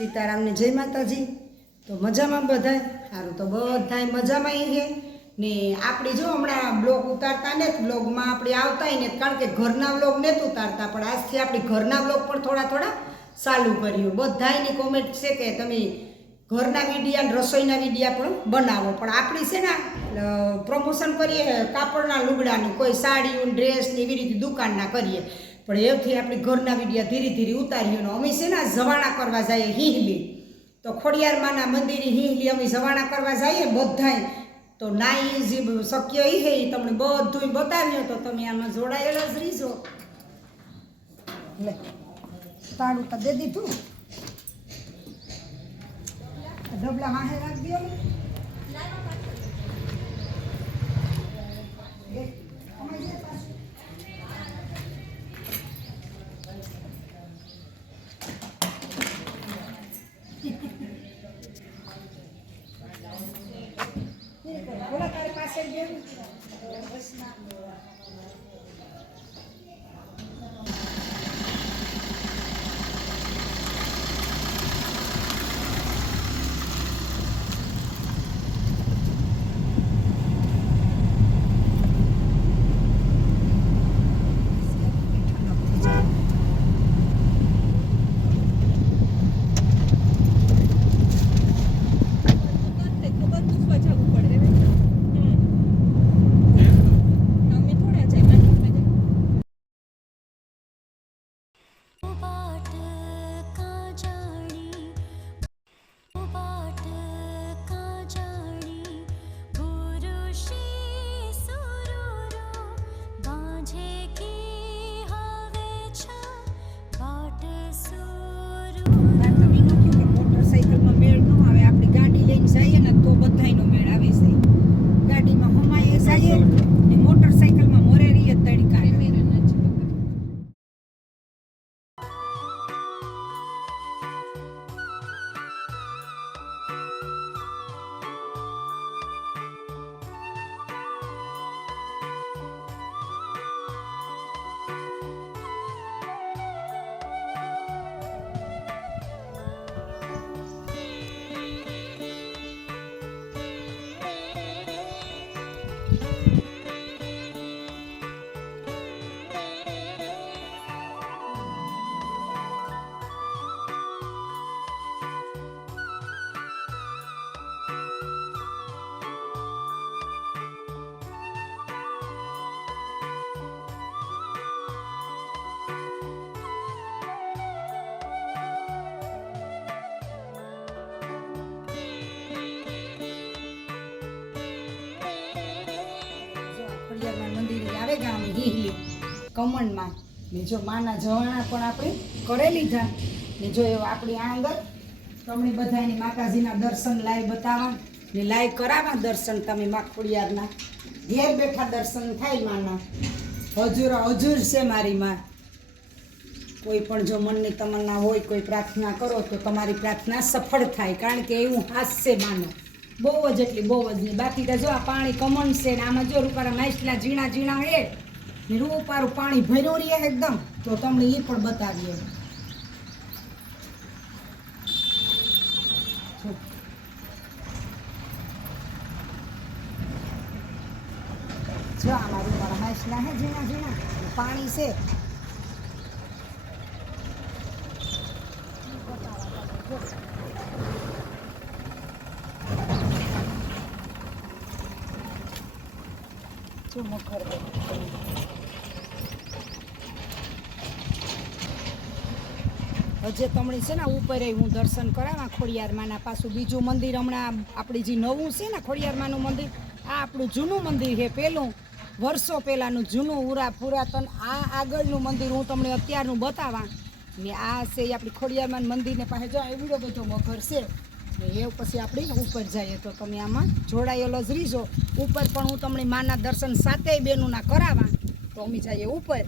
સીતારામને જય માતાજી। તો મજામાં બધાય? સારું, તો બધાય મજામાં છે ને। આપણે જો હમણાં બ્લોગ ઉતારતા ને બ્લોગમાં આપણે આવતાય ને, કારણ કે ઘરના બ્લોગ નથી ઉતારતા, પણ આજથી આપણે ઘરના બ્લોગ પણ થોડા થોડા ચાલુ કર્યું। બધાયની કોમેન્ટ છે કે તમે ઘરના વિડીયા અને રસોઈના વિડીયા પણ બનાવો, પણ આપણી છે ને પ્રમોશન કરીએ કાપડના લુગડાનું, કોઈ સાડીઓ ડ્રેસ ને એવી રીતે દુકાનના કરીએ, પણ એવથી આપણે ઘરના વિડીયા ધીરે ધીરે ઉતારીએ। અમે છે ને જવાણા કરવા જઈએ હિંહલી, તો ખોડિયારમાંના મંદિરે હિંહલી અમે જવાણા કરવા જઈએ બધાય, તો ના એ જે શક્ય એ છે એ તમને બધું બતાવ્યો, તો તમે આમાં જોડાયેલા જ રહીશો। લે તાળું તો દે દીધું, ડબલા વાહે રાખી દો। બોલા તારી પાસે મંદિરે આવે ગામ હિંહલી કમણમાં ને, જો માના જવાણા પણ આપણે કરી લીધા ને, જો આપણી આ અંદર તમને બધાની માતાજીના દર્શન લાઈવ બતાવવા ને લાઈવ કરાવવા દર્શન, તમે મા ખોડિયારના ઘેર બેઠા દર્શન થાય માના। હજુર હજુર છે મારી માં। કોઈ પણ જો મનની તમન્ના હોય, કોઈ પ્રાર્થના કરો તો તમારી પ્રાર્થના સફળ થાય, કારણ કે એવું હાસ્ય માનો બહુ જ, એટલી બહુ જ નહીં। બાકી તો જો આ પાણી કમણ છે ને, આમાં જો રૂપારા માછલા ઝીણા ઝીણા હે ને, રૂપારું પાણી ભર્યું રહે એકદમ, તો તમને એ પણ બતાવીએ। જો આમાં રૂપારા માછલા હે ઝીણા ઝીણા, પાણી છે। જો મકર હજે તમને છે ને ઉપર હું દર્શન કરાવવા ખોડિયારમાંના। પાછું બીજું મંદિર હમણાં આપણી જે નવું છે ને ખોડિયારમાંનું મંદિર, આ આપણું જૂનું મંદિર છે, પેલું વર્ષો પહેલાંનું જૂનું પુરાતન। આ આગળનું મંદિર હું તમને અત્યારનું બતાવવા ને, આ છે એ આપણી ખોડિયારમાંનું મંદિરને પાસે જો એવડો બધો મગર છે ને, એ પછી આપણે ઉપર જઈએ તો તમે આમાં જોડાયેલો જ રહીજો। ઉપર પણ હું તમને માના દર્શન સાતેય બેનોના કરાવવા, તો અમે જઈએ ઉપર।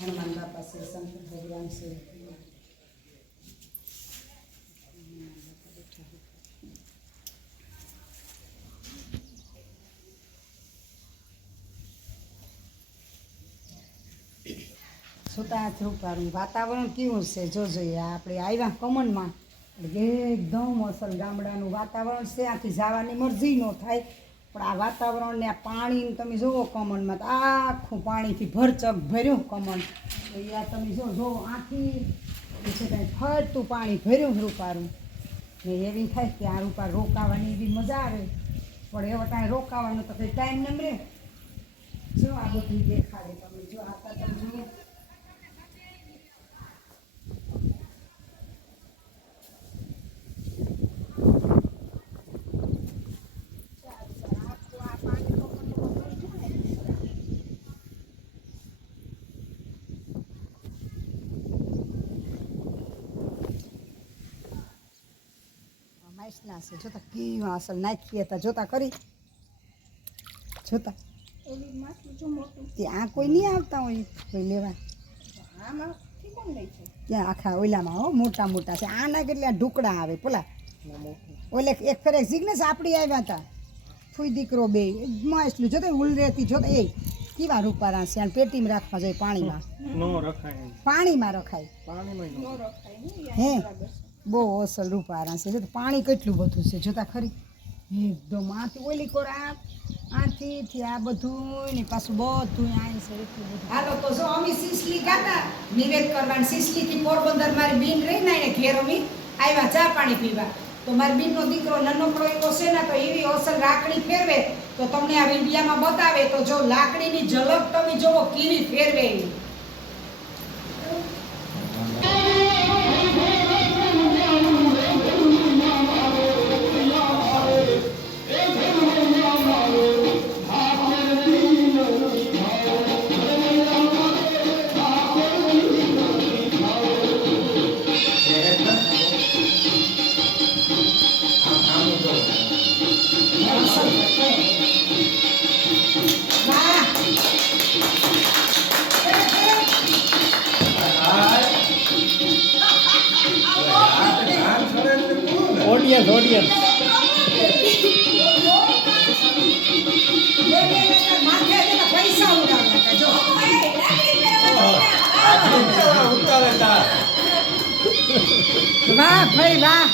હનુમાન બાપા છે, શંકર ભગવાન છે. છોટા રૂપારું વાતાવરણ કેવું છે જો જોઈએ. આપણે આવ્યા કમનમાં એકદમ અસલ ગામડાનું વાતાવરણ છે. આથી જવાની મરજી ન થાય, પણ આ વાતાવરણ ને આ પાણી તમે જુઓ કમનમાં તો આખું પાણીથી ભરચક ભર્યું કમન. આ તમે જો આખી કાંઈ ફરતું પાણી ભર્યું રૂપારું ને એવી થાય કે આ રૂપાર રોકાવાની એવી મજા આવે, પણ એવો કાંઈ રોકાવાનો તો કંઈ ટાઈમ ન મળે. જો આ બધું દેખાડે તમે જો આતા તમે જુઓ. માઇસના છે જોતા કેવા અસલ નાખીએ હતા જોતા કરી જોતા ત્યાં કોઈ નહીં આવતા હોય કોઈ લેવા. ત્યાં આખા ઓલામાં હો મોટા મોટા છે. આના કેટલા ઢુકડા આવે પેલા ઓલે એક ફેર સિગ્નેસ આપણી આવ્યા હતા ફૂઈ દીકરો બે માછલું જોતા ઉલરેતી જોતા એ કેવા રૂપારા છે. પેટીમાં રાખવા જોઈએ પાણીમાં રખાય હે બહુ અસલ રૂપારા છે. જોતા પાણી કેટલું બધું છે જોતા ખરી એકદમ આથી ઓલી કોરા આથી આ બધું ને પાછું બધું આય છે એટલું બધું. હાલો તો જો અમે સિસલી ગાતા નિવેદ કરવાની. સિસલીથી પોરબંદર મારી બીન રહી ને એને ઘેર અમે આવ્યા ચા પાણી પીવા. તો મારી બીનનો દીકરો નાનકડો એવો છે ને તો એવી અસલ લાકડી ફેરવે તો તમને આ વિડીયામાં બતાવે. તો જો લાકડીની ઝલક તમે જોવો કેવી ફેરવે એવી. ઓડિયન્સ પૈસા ઉડાવતા જો વાહ ભાઈ વાહ.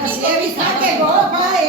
બસ એવી સાથે ગો ભાઈ